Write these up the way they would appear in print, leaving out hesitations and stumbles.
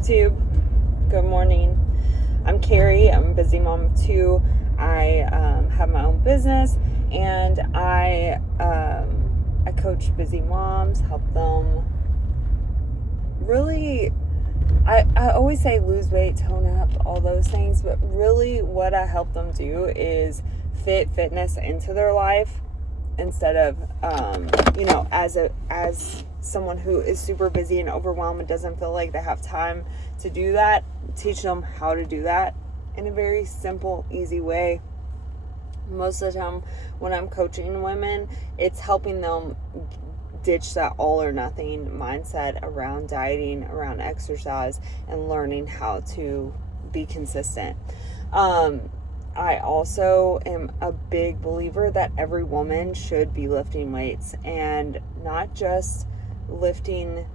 YouTube. Good morning. I'm Carrie. I'm a busy mom of two. I have my own business, and I coach busy moms, help them really. I always say lose weight, tone up, all those things, but really what I help them do is fit fitness into their life instead of, as someone who is super busy and overwhelmed and doesn't feel like they have time to do that, teach them how to do that in a very simple, easy way. Most of the time when I'm coaching women, it's helping them ditch that all or nothing mindset around dieting, around exercise, and learning how to be consistent. I also am a big believer that every woman should be lifting weights, and not just lifting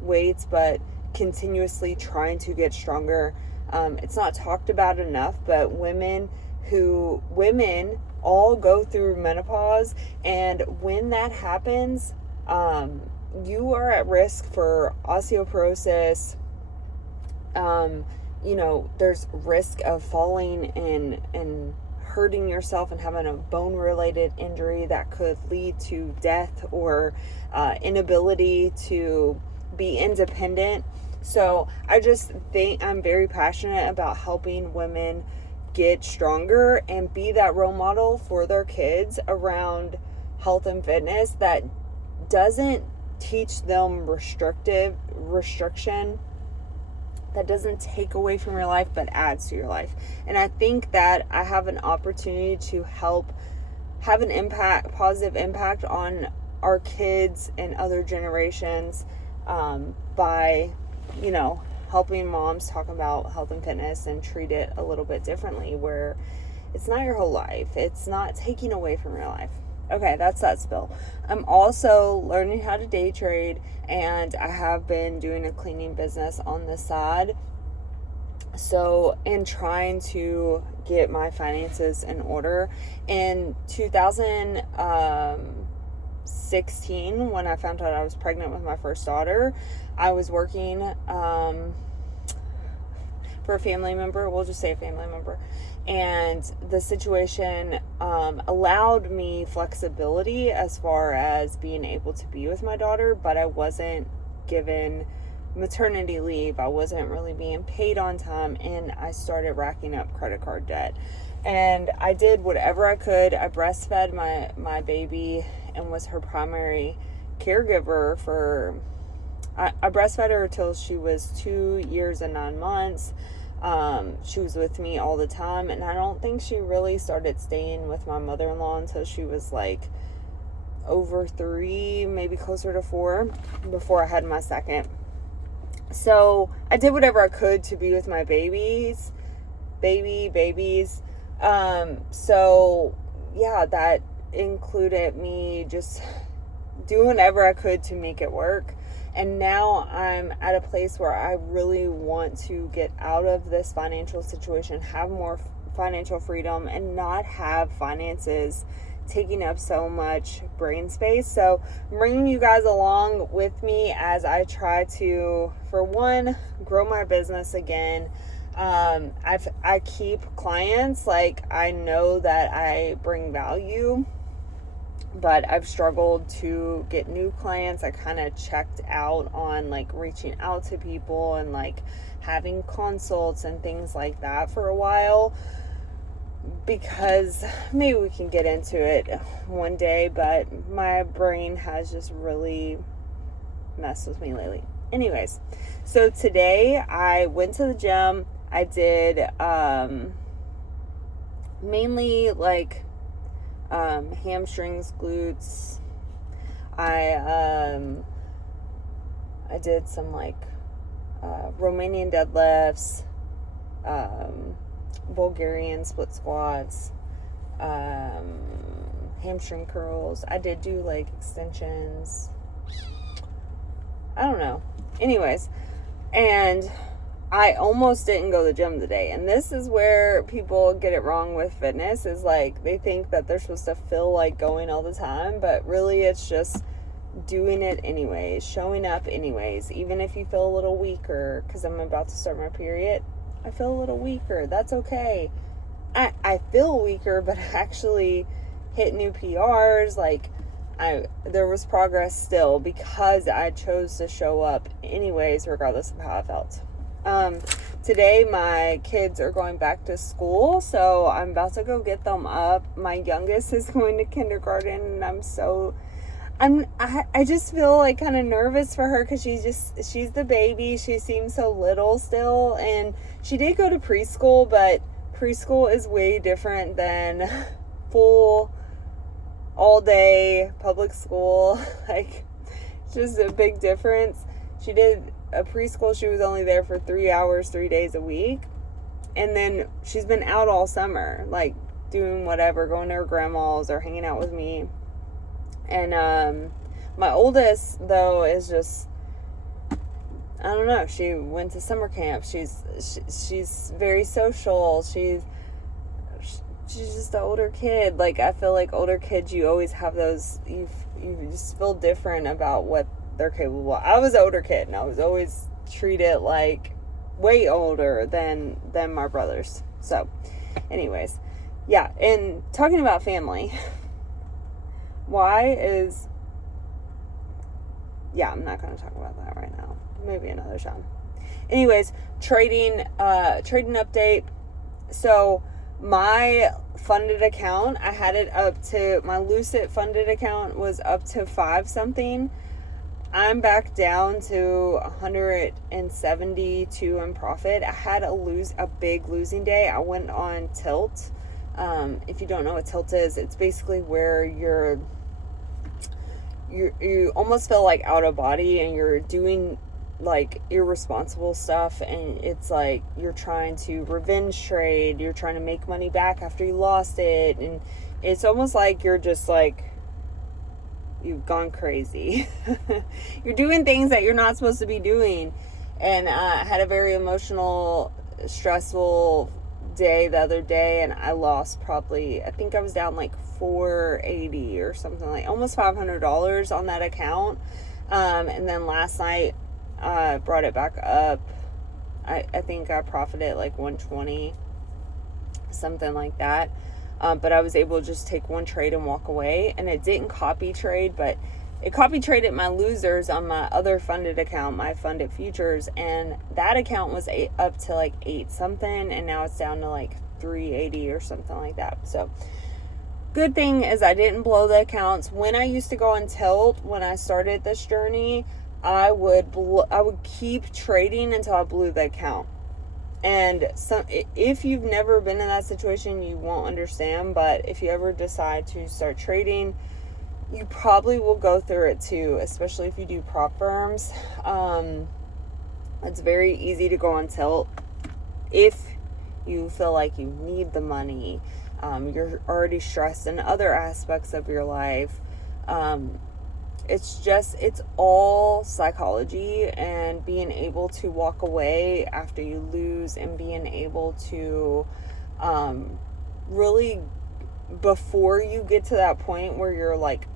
weights, but continuously trying to get stronger. It's not talked about enough, but women all go through menopause, and when that happens, you are at risk for osteoporosis. There's risk of falling and hurting yourself and having a bone-related injury that could lead to death or inability to be independent. So I just think I'm very passionate about helping women get stronger and be that role model for their kids around health and fitness that doesn't teach them restriction, that doesn't take away from your life but adds to your life. And I think that I have an opportunity to help have an positive impact on our kids and other generations by helping moms talk about health and fitness and treat it a little bit differently, where it's not your whole life, it's not taking away from your life. Okay, that's that spill. I'm also learning how to day trade, and I have been doing a cleaning business on the side. So, in trying to get my finances in order, in 2016, when I found out I was pregnant with my first daughter, I was working for a family member. We'll just say a family member. And the situation allowed me flexibility as far as being able to be with my daughter, but I wasn't given maternity leave. I wasn't really being paid on time, and I started racking up credit card debt. And I did whatever I could. I breastfed my baby and was her primary caregiver for... I breastfed her until she was 2 years and 9 months. She was with me all the time, and I don't think she really started staying with my mother-in-law until she was like over 3, maybe closer to 4, before I had my second. So I did whatever I could to be with my babies. So yeah, that included me just doing whatever I could to make it work. And now I'm at a place where I really want to get out of this financial situation, have more financial freedom, and not have finances taking up so much brain space. So I'm bringing you guys along with me as I try to, for one, grow my business again. I keep clients, like I know that I bring value, but I've struggled to get new clients. I kind of checked out on like reaching out to people and like having consults and things like that for a while, because maybe we can get into it one day, but my brain has just really messed with me lately. Anyways, so today I went to the gym. I did mainly like hamstrings, glutes. I did some like Romanian deadlifts, Bulgarian split squats, hamstring curls. I did do like extensions. I don't know. Anyways, and I almost didn't go to the gym today. And this is where people get it wrong with fitness, is like they think that they're supposed to feel like going all the time, but really it's just doing it anyways, showing up anyways, even if you feel a little weaker, because I'm about to start my period. I feel a little weaker. That's okay. I feel weaker, but I actually hit new PRs. Like, there was progress still because I chose to show up anyways, regardless of how I felt. Today my kids are going back to school, so I'm about to go get them up. My youngest is going to kindergarten, and I just feel like kind of nervous for her because she's the baby. She seems so little still, and she did go to preschool, but preschool is way different than full all day public school. Like, it's just a big difference. She did a preschool. She was only there for 3 hours, 3 days a week. And then she's been out all summer, like doing whatever, going to her grandma's or hanging out with me. And my oldest, though, is just, I don't know. She went to summer camp. She's very social. She's just an older kid. Like, I feel like older kids, you always have those, you just feel different about what they're capable of. I was an older kid, and I was always treated like way older than my brothers. So, anyways, yeah. And talking about family, I'm not going to talk about that right now. Maybe another time. Anyways, trading update. So my funded account, I had it up to, my Lucid funded account was up to 5 something. I'm back down to 172 in profit. I had a big losing day. I went on Tilt. If you don't know what Tilt is, it's basically where you almost feel like out of body, and you're doing like irresponsible stuff, and it's like you're trying to revenge trade, you're trying to make money back after you lost it, and it's almost like you're just like, you've gone crazy. You're doing things that you're not supposed to be doing. And I had a very emotional, stressful day the other day, and I lost probably, I think I was down like $480 or something, like almost $500 on that account. And then last night I brought it back up. I think I profited like 120, something like that. But I was able to just take one trade and walk away, and it didn't copy trade, but it copy traded my losers on my other funded account, my funded futures, and that account was up to like 8 something, and now it's down to like 380 or something like that. So good thing is I didn't blow the accounts. When I used to go on Tilt, when I started this journey, I would keep trading until I blew the account. And if you've never been in that situation, you won't understand. But if you ever decide to start trading, you probably will go through it too, especially if you do prop firms. It's very easy to go on Tilt if you feel like you need the money. You're already stressed in other aspects of your life. It's all psychology, and being able to walk away after you lose, and being able to really, before you get to that point where you're like,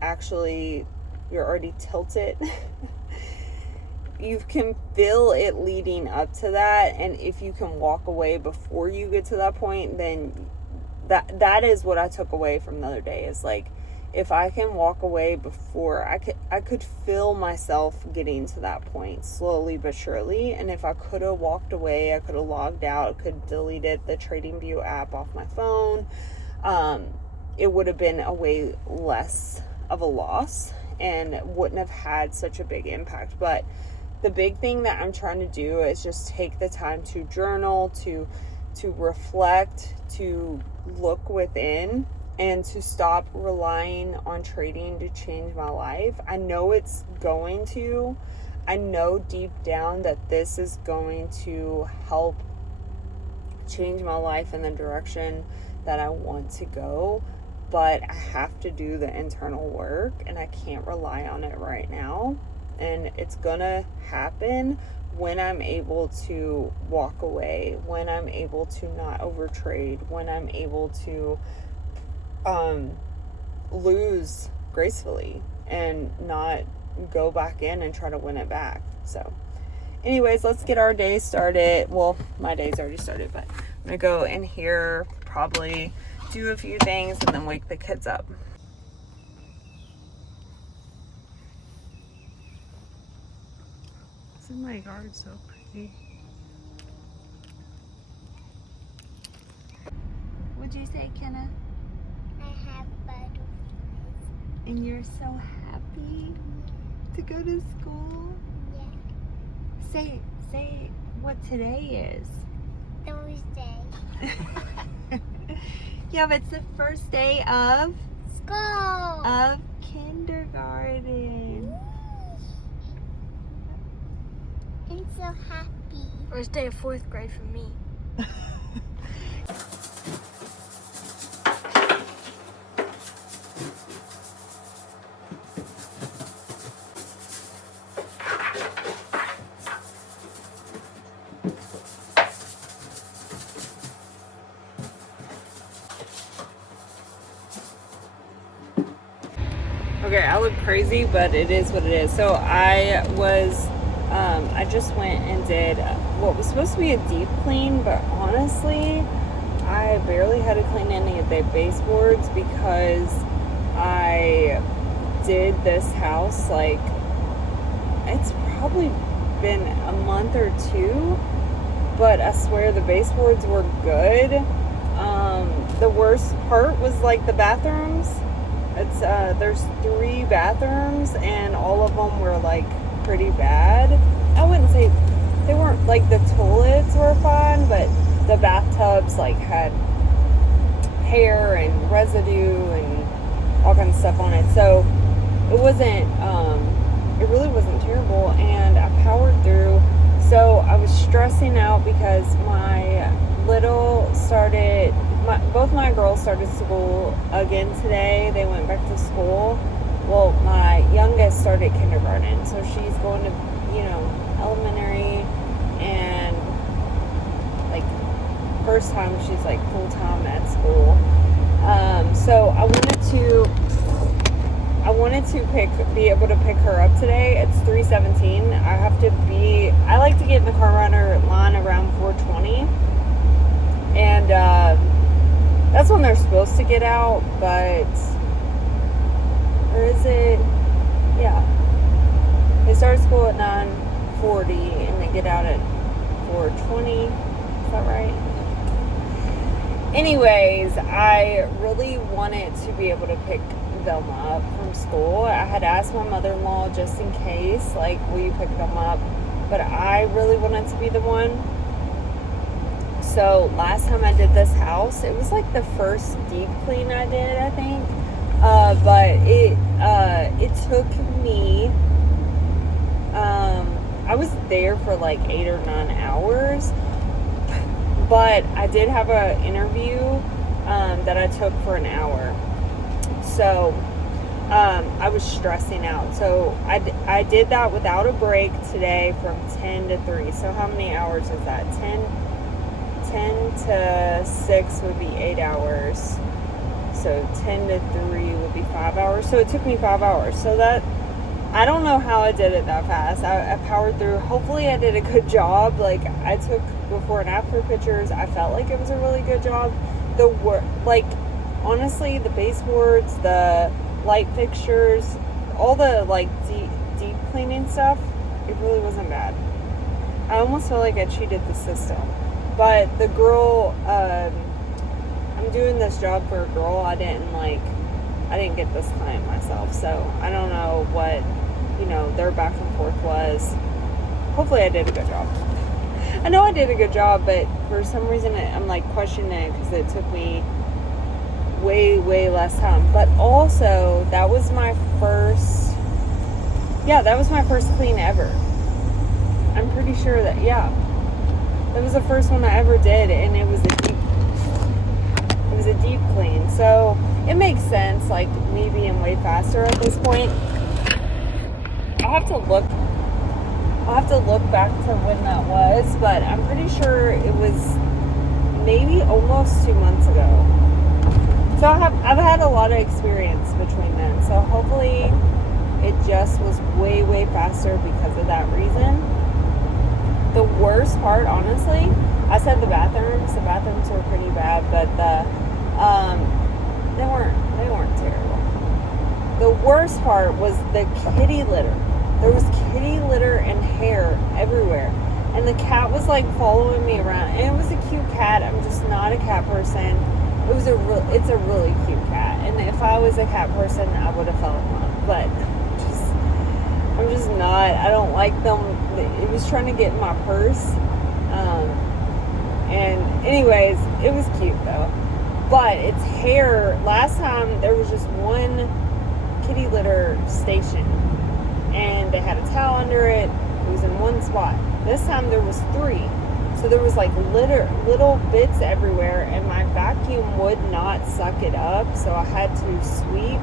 actually, you're already tilted. You can feel it leading up to that, and if you can walk away before you get to that point, then that is what I took away from the other day. Is like, if I can walk away before, I could feel myself getting to that point slowly but surely. And if I could have walked away, I could have logged out, could have deleted the TradingView app off my phone, it would have been a way less of a loss and wouldn't have had such a big impact. But the big thing that I'm trying to do is just take the time to journal, to reflect, to look within, and to stop relying on trading to change my life. I know it's going to. I know deep down that this is going to help change my life in the direction that I want to go. But I have to do the internal work, and I can't rely on it right now. And it's gonna happen when I'm able to walk away, when I'm able to not overtrade, when I'm able to lose gracefully. and not go back in and try to win it back. So anyways, let's get our day started. Well, my day's already started, but I'm gonna go in here, probably do a few things, and then wake the kids up. Isn't my yard so pretty? What'd you say, Kenna? I have butterflies. And you're so happy to go to school? Yeah. Say what today is. Thursday. Yeah, but it's the first day of School. kindergarten. I'm so happy. First day of 4th grade for me. Okay, I look crazy, but it is what it is. So I just went and did what was supposed to be a deep clean, but honestly, I barely had to clean any of the baseboards because I did this house, like, it's probably been a month or two, but I swear the baseboards were good. The worst part was like the bathrooms. It's there's 3 bathrooms and all of them were like pretty bad. I wouldn't say they weren't, like, the toilets were fine, but the bathtubs like had hair and residue and all kinds of stuff on it. So it wasn't it really wasn't terrible, and I powered through. So I was stressing out because both my girls started school again today. They went back to school. Well, my youngest started kindergarten, so she's going to, elementary, and like first time she's like full time at school. So I wanted to be able to pick her up today. It's 3:17. I like to get in the car runner line around 4:20, and that's when they're supposed to get out, but, or is it, yeah, they start school at 9:40 and they get out at 4:20, is that right? Anyways, I really wanted to be able to pick them up from school. I had asked my mother-in-law just in case, like, will you pick them up? But I really wanted to be the one. So last time I did this house, it was like the first deep clean I did, I think. But it took me, I was there for like 8 or 9 hours. But I did have an interview that I took for an hour. So I was stressing out. So I did that without a break today from 10 to 3. So how many hours is that? 10 to 6 would be 8 hours. So 10 to 3 would be 5 hours. So it took me 5 hours. So that, I don't know how I did it that fast. I powered through. Hopefully I did a good job. Like, I took before and after pictures. I felt like it was a really good job. Honestly, the baseboards, the light fixtures, all the like deep cleaning stuff, it really wasn't bad. I almost feel like I cheated the system. But the girl, I'm doing this job for a girl. I didn't get this client myself, so I don't know what, their back and forth was. Hopefully I did a good job. I know I did a good job, but for some reason I'm like questioning it because it took me way less time. But also that was my first clean ever. I'm pretty sure that that was the first one I ever did, and it was a deep clean. So it makes sense, like, me being way faster at this point. I'll have to look back to when that was, but I'm pretty sure it was maybe almost 2 months ago. So I've had a lot of experience between then. So hopefully It just was way, way faster because of that reason. The worst part, honestly, I said the bathrooms. The bathrooms were pretty bad, but they weren't terrible. The worst part was the kitty litter. There was kitty litter and hair everywhere. And the cat was like following me around. And it was a cute cat. I'm just not a cat person. It's a really cute cat. And if I was a cat person, I would have fell in love. But I'm just not. I don't like them. It was trying to get in my purse. And anyways, it was cute though. But its hair, last time there was just one kitty litter station. And they had a towel under it. It was in one spot. This time there was 3. So there was like little bits everywhere, and my vacuum would not suck it up. So I had to sweep.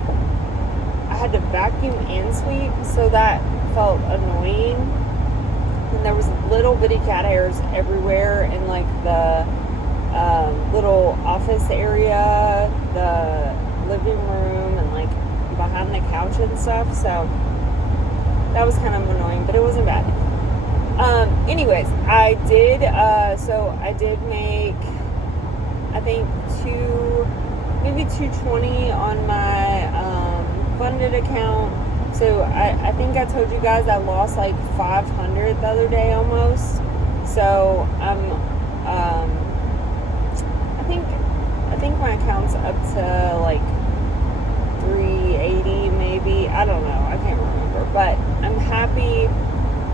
I had to vacuum and sweep. So that felt annoying. And there was little bitty cat hairs everywhere in like the little office area, the living room, and like behind the couch and stuff. So that was kind of annoying, but it wasn't bad. Anyways, I did make, I think maybe 220 on my funded account. So I think I told you guys I lost like 500 the other day almost. So I think my account's up to like 380 maybe. I don't know. I can't remember. But I'm happy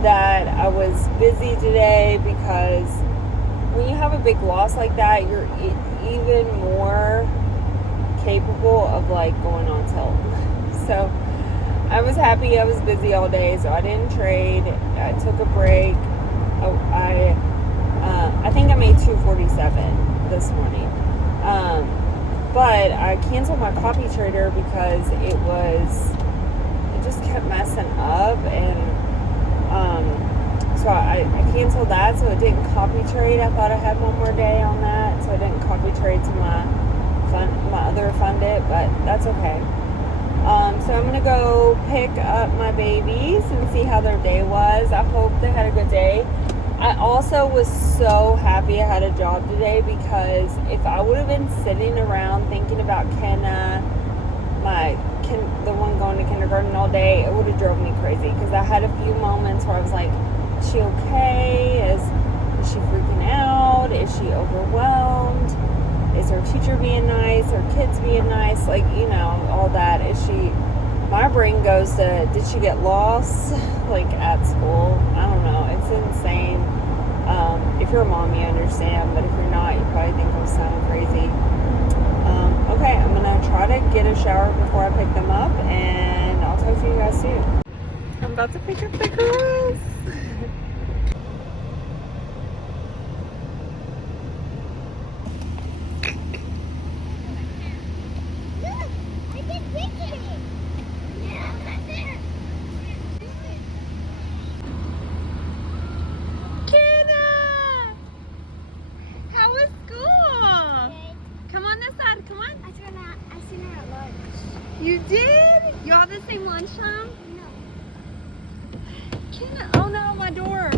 that I was busy today, because when you have a big loss like that, you're even more capable of like going on tilt. So I was happy. I was busy all day, so I didn't trade. I took a break. I think I made 247 this morning. But I canceled my copy trader because it just kept messing up, and so I canceled that, so it didn't copy trade. I thought I had one more day on that, so I didn't copy trade to my other funded, but that's okay. So I'm gonna go pick up my babies and see how their day was. I hope they had a good day. I also was so happy I had a job today, because if I would have been sitting around thinking about Kenna, the one going to kindergarten all day, it would have drove me crazy, because I had a few moments where I was like, is she okay? Is she freaking out? Is she overwhelmed? Is her teacher being nice? Her kids being nice? Like, all that. My brain goes to, did she get lost? Like at school? I don't know. It's insane. If you're a mom, you understand, but if you're not, you probably think I'm sounding crazy. Okay, I'm gonna try to get a shower before I pick them up, and I'll talk to you guys soon. I'm about to pick up the girls. You did? You all the same lunchtime? No. Kenna, oh no, my door.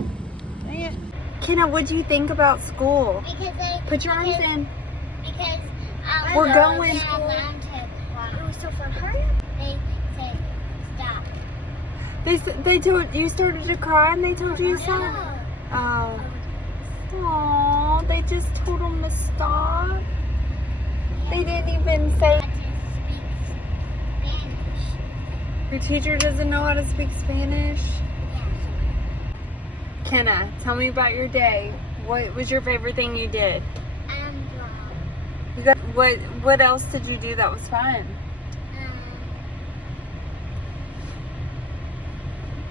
Dang it. Kenna, what'd you think about school? Put your arms in. Because we're going. It was so fun. Hurry up. They said stop. They told you started to cry, and they told you to stop. Oh. Aw, they just told them to stop. They didn't even say. Your teacher doesn't know how to speak Spanish? Kenna, tell me about your day. What was your favorite thing you did? What else did you do that was fun?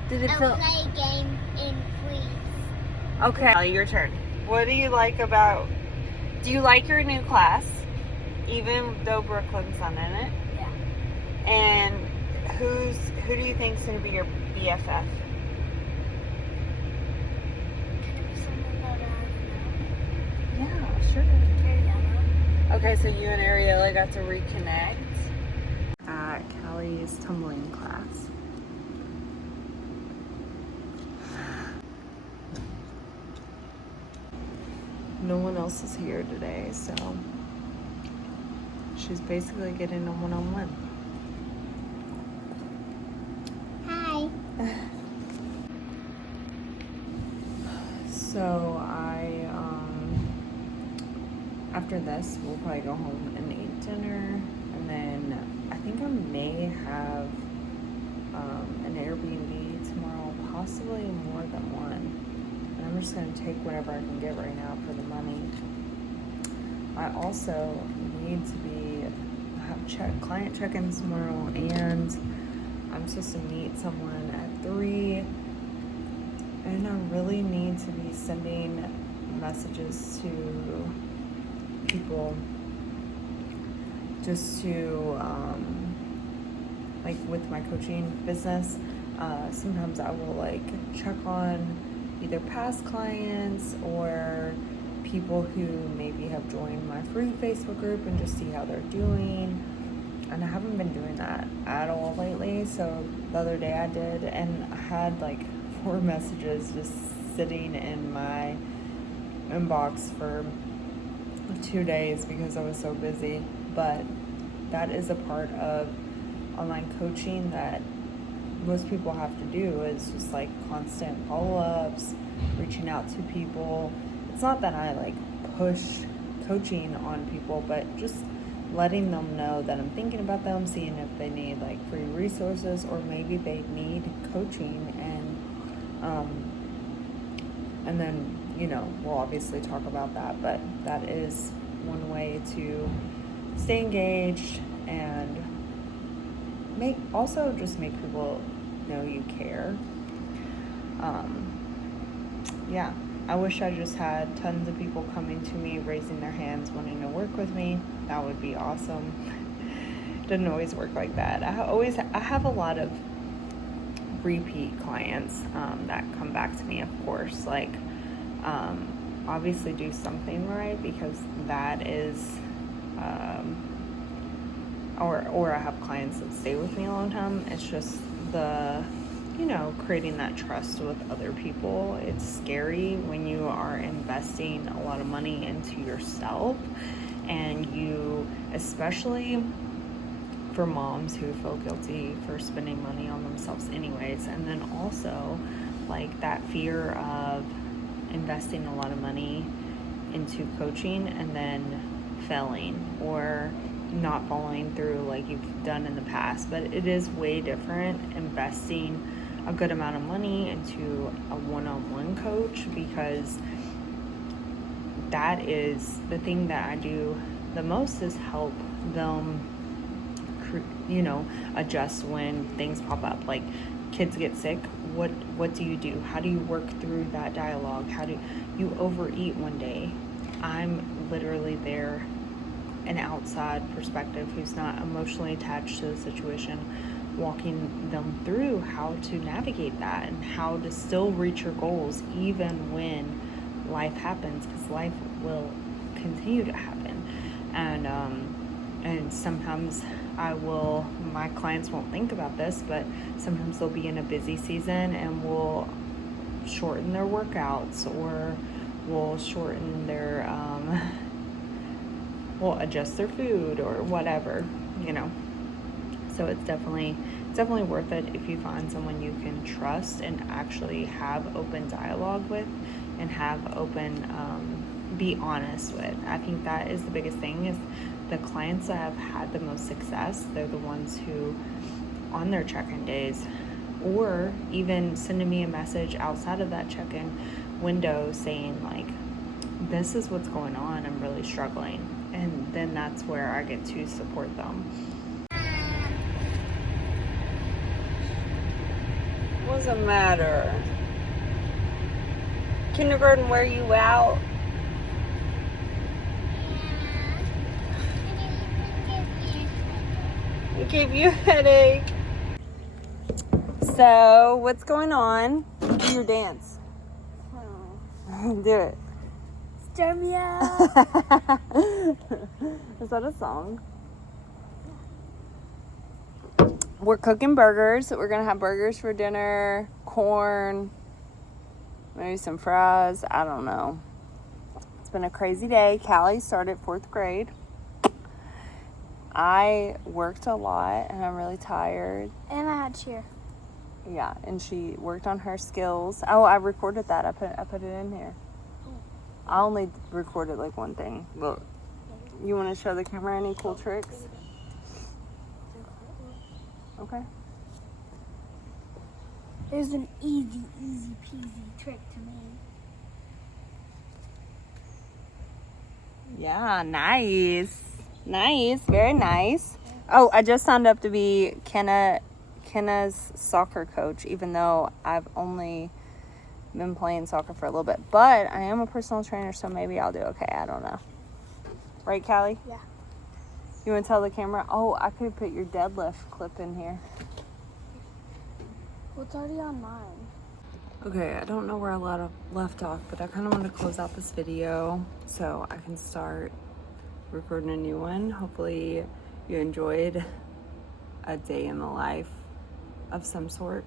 Did it feel... play a game in freeze. Okay, Ellie, your turn. What do you like about... Do you like your new class? Even though Brooklyn's not in it? Yeah. And who do you think is going to be your BFF? Yeah, sure. Okay, so you and Ariella got to reconnect at Callie's tumbling class. no one else is here today, so she's basically getting a one-on-one. Hi. So after this, we'll probably go home and eat dinner, and then I think I may have an Airbnb tomorrow, possibly more than one. And I'm just going to take whatever I can get right now for the money. I also need to have client check-ins tomorrow, and I'm supposed to meet someone at 3, and I really need to be sending messages to people just to like with my coaching business. Sometimes I will like check on either past clients or people who maybe have joined my free Facebook group and just see how they're doing. And I haven't been doing that at all lately. So the other day I did, and I had like 4 messages just sitting in my inbox for 2 days because I was so busy. But that is a part of online coaching that most people have to do, is just like constant follow-ups, reaching out to people. It's not that I like push coaching on people, but just letting them know that I'm thinking about them, seeing if they need like free resources or maybe they need coaching, and then, you know, we'll obviously talk about that, but that is one way to stay engaged and make people know you care. Yeah, I wish I just had tons of people coming to me, raising their hands, wanting to work with me. That would be awesome. Doesn't always work like that. I have a lot of repeat clients that come back to me, of course. Like, obviously do something right, because that is, or I have clients that stay with me a long time. It's just creating that trust with other people. It's scary when you are investing a lot of money into yourself, and you, especially for moms who feel guilty for spending money on themselves anyways, and then also like that fear of investing a lot of money into coaching and then failing or not following through like you've done in the past. But it is way different investing a good amount of money into a one-on-one coach, because that is the thing that I do the most, is help them adjust when things pop up. Like kids get sick, what do you do? How do you work through that dialogue? How do you overeat one day? I'm literally there, an outside perspective who's not emotionally attached to the situation, walking them through how to navigate that and how to still reach your goals even when life happens, because life will continue to happen. And sometimes my clients won't think about this, but sometimes they'll be in a busy season and we'll shorten their workouts, or we'll shorten their we'll adjust their food or whatever, so it's definitely worth it if you find someone you can trust and actually have open dialogue with, and have open be honest with. I think that is the biggest thing, is the clients that have had the most success, they're the ones who on their check-in days, or even sending me a message outside of that check-in window saying like, this is what's going on, I'm really struggling. And then that's where I get to support them. What's the matter? Kindergarten wear you out? It gave you a headache. So, what's going on? Do your dance. Do it. Stir me up. Is that a song? We're cooking burgers. We're gonna have burgers for dinner, corn, maybe some fries. I don't know. It's been a crazy day. Callie started 4th grade. I worked a lot and I'm really tired. And I had cheer. Yeah, and she worked on her skills. Oh, I recorded that. I put it in here. I only recorded like one thing. Look, you want to show the camera any cool tricks? Okay. There's an easy peasy trick to me. Yeah, nice. Nice, very nice. Oh, I just signed up to be Kenna's soccer coach, even though I've only been playing soccer for a little bit. But I am a personal trainer, so maybe I'll do okay. I don't know. Right, Callie? Yeah. You want to tell the camera? Oh, I could put your deadlift clip in here. Well, it's already on mine. Okay, I don't know where I left off, but I kind of want to close out this video so I can start recording a new one. Hopefully you enjoyed a day in the life of some sort.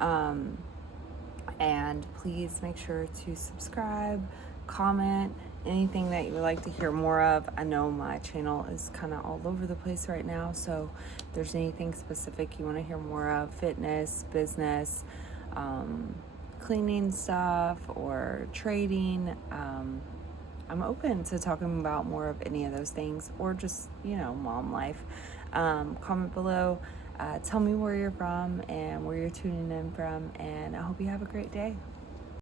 And please make sure to subscribe, comment, anything that you would like to hear more of. I know my channel is kind of all over the place right now, so if there's anything specific you want to hear more of, fitness, business, cleaning stuff, or trading, I'm open to talking about more of any of those things, or just, mom life. Comment below. Tell me where you're from and where you're tuning in from, and I hope you have a great day.